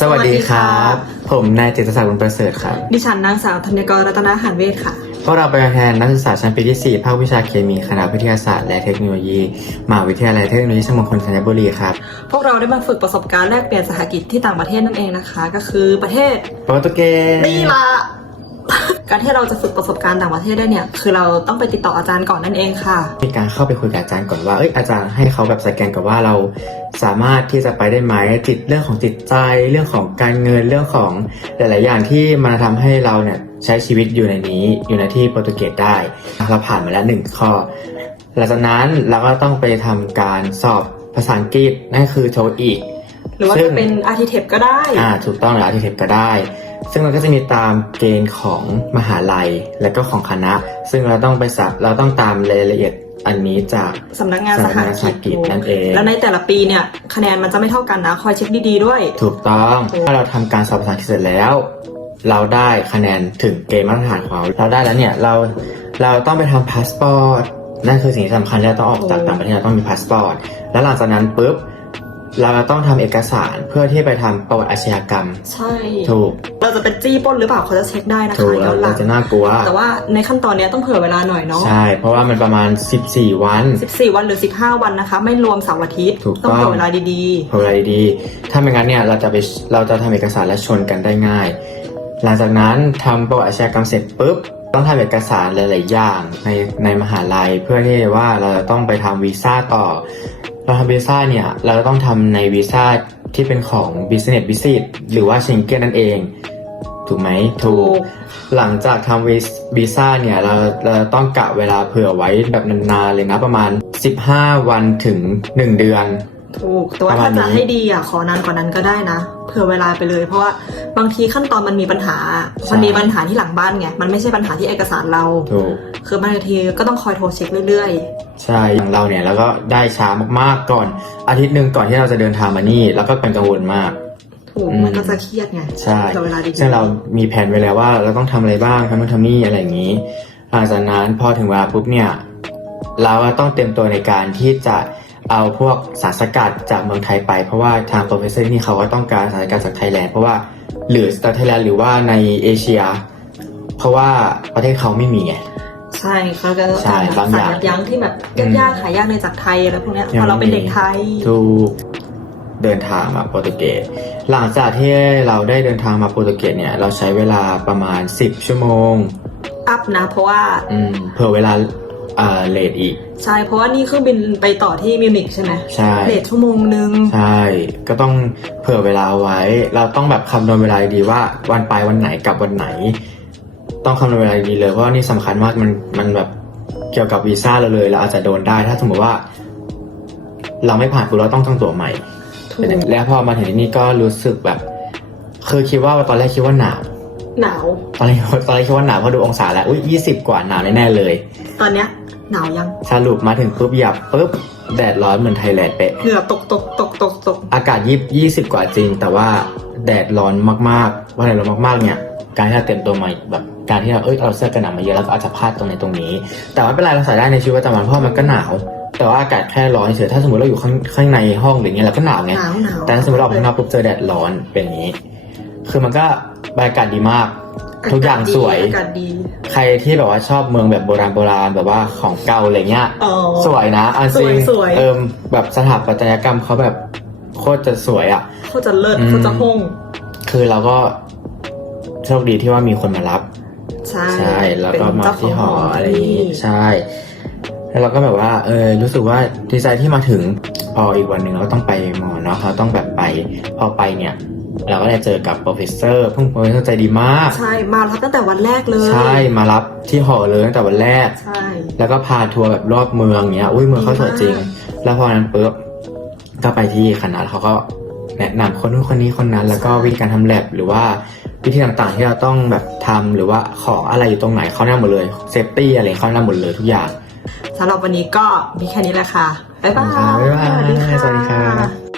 สวัสดีครับ ผมนายเจตศักดิ์บุญประเสริฐครับ ดิฉันนางสาวธัญกรรัตนหันเวทค่ะ พวกเราเป็นตัวแทนนักศึกษาชั้นปีที่ 4 ภาควิชาเคมีคณะวิทยาศาสตร์และเทคโนโลยีมหาวิทยาลัยเทคโนโลยีสมงคลธัญบุรีครับ พวกเราได้มาฝึกประสบการณ์แลกเปลี่ยนสหกิจที่ต่างประเทศนั่นเองนะคะ ก็คือประเทศโปรตุเกสนี่ละ การที่เราจะฝึกประสบการณ์ต่างประเทศได้เนี่ย คือเราต้องไปติดต่ออาจารย์ก่อนนั่นเองค่ะ มีการเข้าไปคุยกับอาจารย์ก่อนว่า เอ้ยอาจารย์ให้เขาแบบสแกนกับว่าเราสามารถที่จะไปได้ไหมจิตเรื่องของจิตใจ เรื่องของการเงินเรื่องของหลาย ๆ อย่างที่มาทำให้เราเนี่ยใช้ชีวิตอยู่ในนี้อยู่ในที่โปรตุเกสได้เราผ่านมาแล้วหนึ่งข้อ หลังจากนั้นเราก็ต้องไปทำการสอบภาษาอังกฤษนั่นคือโทอีก หรือว่าซึ่จะงเป็นอาร์ติเทปก็ได้ อ่าถูกต้องหรืออาร์ติเทปก็ได้ ซึ่งมันก็จะมีตามเกณฑ์ของมหาลัยและก็ของคณะ ซึ่งเราต้องไปสับเราต้องตามรายละเอียดอันนี้จากสำนักงานสหสำนักงานสหกิกิจจนั่นเอง แล้วในแต่ละปีเนี่ยคะแนนมันจะไม่เท่ากันนะคอยเช็คดีๆด้วย ถูกต้องโอ้ถ้าเราทำการสอบภาษาอังกฤษเสร็จแล้ว เราได้คะแนนถึงเกณฑ์มาตรฐานของเราเราได้แล้วเนี่ยเราเราต้องไปทำพาสปอร์ตนั่นคือสิ่งที่สำคัญที่เราต้องออกจากต่างประเทศเราต้องมีพาสปอร์ตแล้วหลังจากนั้นปุ๊บ เราต้องทำเอกสารเพื่อที่ไปทำประวัติอาชญากรรม ใช่ ถูกเราจะเป็นจี้ปล้นหรือเปล่าเขาจะเช็คได้นะถูคะกย้อนหลัเรางจะน่ากลัว แต่ว่าในขั้นตอนเนี้ยต้องเผื่อเวลาหน่อยเนาะใช่ เพราะว่ามันประมาณ 14 วัน 14 วันหรือ 15 วันนะคะ ไม่รวมเสาร์อาทิตย์ถูกต้องเผื่อเวลาดีพอเวลาดีๆถ้าไม่งั้นเนี่ยเราจะไปเราจะทำเอกสารและชนกันได้ง่าย หลังจากนั้นทำประวัติอาชญากรรมเสร็จปุ๊บ ต้องทำเอกสารหลาย ๆ อย่างในในมหาลัย เพื่อที่ว่าเราจะต้องไปทำวีซ่าต่อ เราทำวีซ่าเนี่ย เราจะต้องทำในวีซ่าที่เป็นของ business visit หรือว่าเชงเก้นนั่นเอง ถูกไหมๆถูก หลังจากทำวีวีซ่าเนี่ย เราเราต้องกะเวลาเผื่อไว้แบบนานๆเลยนะประมาณ 15 วันถึง 1 เดือนถูกแต่ว่าประมาถ้าณจะนี้ให้ดีอะขอนานกว่านั้นก็ได้นะเผื่อเวลาไปเลย เพราะว่าบางทีขั้นตอนมันมีปัญหา มันมีปัญหาที่หลังบ้านไงมันไม่ใช่ปัญหาที่เอกสารเราถูก คือบางทีก็ต้องคอยโทรเช็คเรื่อยใช่อย่างเราเนี่ยแล้วก็ได้ช้ามากๆก่อน อาทิตย์หนึ่งก่อนที่เราจะเดินทางมานี่ แล้วก็เป็นกังวลมาก ๆ ถูกอืมมันก็จะเครียดไงใช่เผื่อเวลาดีๆซึ่งเรามีแผนไว้แล้วว่า เราต้องทำอะไรบ้างทำนู่นทำนี่อะไรอย่างนี้หลังจากนั้นพอถึงเวลาปุ๊บเนี่ย เราก็ต้องเตรียมตัวในการที่จะเอาพวกสารสกัดจากเมืองไทยไป เพราะว่าทางโปรเฟสเซอร์ที่นี่เขาก็ต้องการสารสกัดจากไทยแลนด์เพราะว่าหรือจากไทยแลนด์หรือว่าในเอเชีย เพราะว่าประเทศเขาไม่มีไง ใช่เขาก็ใช่บางอย่างสารยับยั้งที่แบบอืมยากๆหายากในจากไทยอะไรพวกเนี้ยยังพอเราเป็นไม่มีเด็กไทย ถูกเดินทางมาโปรตุเกส หลังจากที่เราได้เดินทางมาโปรตุเกสเนี่ย เราใช้เวลาประมาณ 10 ชั่วโมง อัพนะเพราะว่าอืมเผื่อเวลาอ่าเลทอีก ใช่เพราะว่านี่เครื่องบินไปต่อที่มิวนิกใช่ไหมใช่ เลทชั่วโมงนึง ใช่ ก็ต้องเผื่อเวลาไว้ เราต้องแบบคำนวณเวลาดีว่าวันไปวันไหนกลับวันไหน ต้องคำนวณเวลาดีเลยเพราะว่านี่สำคัญมากมันมันแบบเกี่ยวกับวีซ่าเราเลยเราอาจจะโดนได้ ถ้าสมมติว่า เราไม่ผ่านปุ๊บเราต้องตั้งตัวใหม่ถูกแล้วพอมาถึงที่นี่ก็รู้สึกแบบคือคิดว่าตอนแรกคิดว่าหนาว หนาวตอนแรกตอนแรกคิดว่าหนาวเพราะดูองศาแล้วอุ้ยยี่สิบกว่าหนาวแน่ๆเลย ตอนเนี้ยหนาวยังสรุปมาถึงปุ๊บหยับปุ๊บแดดร้อนเหมือนไทยแลนด์เป๊ะเหงื่อตกตกตกตกตกอากาศยี่ยี่สิบกว่าจริง แต่ว่าแดดร้อนมากๆว่าแดดร้อนมากๆเนี่ย การที่เราเตรียมตัวมาแบบการที่เราเอ้ยเราเสื้อกันหนาวมาเยอะแล้วก็อาจจะพลาดตรงในตรงนี้ แต่ว่าไม่เป็นไรเราใส่ได้ในชีวิตประจำวันเพราะมันก็หนาว แต่ว่าอากาศแค่ร้อนเฉยถ้าสมมติเราอยู่ข้างข้างในห้องหรือเงี้ยเราก็หนาวไงหนาวหนาวแต่ถ้าสมมติเราออกข้างนอกปุ๊บเจอแดดร้อนเป็นอย่างนี้ คือมันก็บรรยากาศดีมาก ทุกอย่างสวย อากาศดี ใครที่แบบว่าชอบเมืองแบบโบราณโบราณแบบว่าของเก่าอะไรเงี้ยอ๋อ สวยนะอันจริงสวยสวยเอิมแบบสถาปัตยกรรมเขาแบบโคตรจะสวยอะ เขาจะเลิศอืม เขาจะห้อง คือเราก็ โชคดีที่ว่ามีคนมารับ ใช่ใช่แล้วก็เป็นมาเจ้าขที่องหอหออะไรอย่างนี้ที่ใช่ แล้วเราก็แบบว่าเออรู้สึกว่าดีใจที่มาถึงพออีกวันหนึ่งเราก็ต้องไปหมอเนาะเราต้องแบบไปพอไปเนี่ยเราก็ได้เจอกับโปรเฟสเซอร์เพิ่งโปรเฟสเซอร์ใจดีมาก ใช่ มารับตั้งแต่วันแรกเลย ใช่ มารับที่หอเลยตั้งแต่วันแรก ใช่ แล้วก็พาทัวร์แบบรอบเมืองเนี้ย อุ้ยเมืองเขาสวยจริง แล้วพอนั้นปุ๊บก็ไปที่คณะเขาก็แนะนำคนนู้นคนนี้คนนั้น แล้วก็วิธีการทำแลบหรือว่า วิธีต่างๆที่เราต้องแบบทำหรือว่าของอะไรอยู่ตรงไหนเขาแนะนำหมดเลยเซฟตี้อะไรเขาแนะนำหมดเลยทุกอย่างสำหรับวันนี้ก็มีแค่นี้แหละค่ะ บ๊ายบายบ๊ายบายสวัสดีค่ะสวัสดีค่ะ